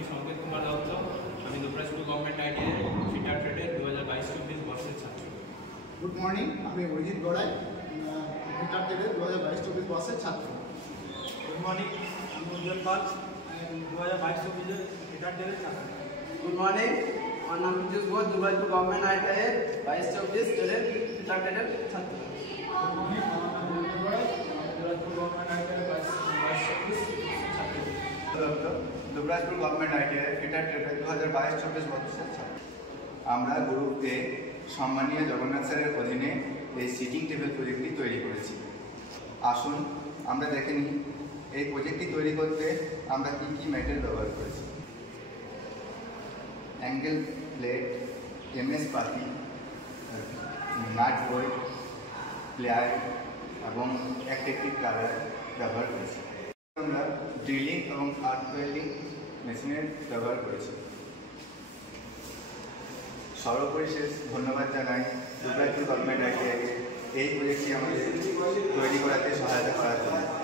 আমি সংকেত কুমার দত্ত। আমি দুবরাজপুর গভর্নমেন্ট আইটিআই ফিটার ট্রেডের 2022-24 বর্ষের ছাত্র। গুড মর্নিং, আমি অরিজিৎ গড়াই, ফিটার ট্রেডের 2022-24 বর্ষের ছাত্র। গুড মর্নিং, আমি উজ্জ্বল পাল, 2022-24 ফিটার ট্রেডের ছাত্র। गुड मॉर्निंग, और नाम Piyush Ghosh, Dubrajpur government ITI 22-24 student fitter trader छात्र। गुड मर्निंग, আমার নাম উজ্জ্বল গড়াই, দুবরাজপুর গভর্নমেন্ট আইটিআই 22-24 ছাত্র। দুবরাজপুর গভর্নমেন্ট আইটিআই ফিটার ট্রেডের 2022-24 বর্ষের ছাত্র। আমরা গ্রুপ এ সম্মানীয় জগন্নাথ স্যারের অধীনে এই সিটিং টেবিল প্রজেক্টটি তৈরি করেছি। আসুন আমরা দেখে নিই এই প্রজেক্টটি তৈরি করতে আমরা কী কী ম্যাটেরিয়াল ব্যবহার করেছি। অ্যাঙ্গেল প্লেট, এমএস পাতি, নাট বোল্ট, প্লাই এবং একটি কালার ব্যবহার করেছি। আমরা ড্রিলিং এবং আর্ট ওয়েল্ডিং মেশিনের ব্যবহার করেছি। সর্বপরিশেষ ধন্যবাদ জানাই দুবরাজপুর গভর্নমেন্ট আইটিআইকে এই প্রজেক্টটি আমাদের তৈরি করাতে সহায়তা করার জন্য।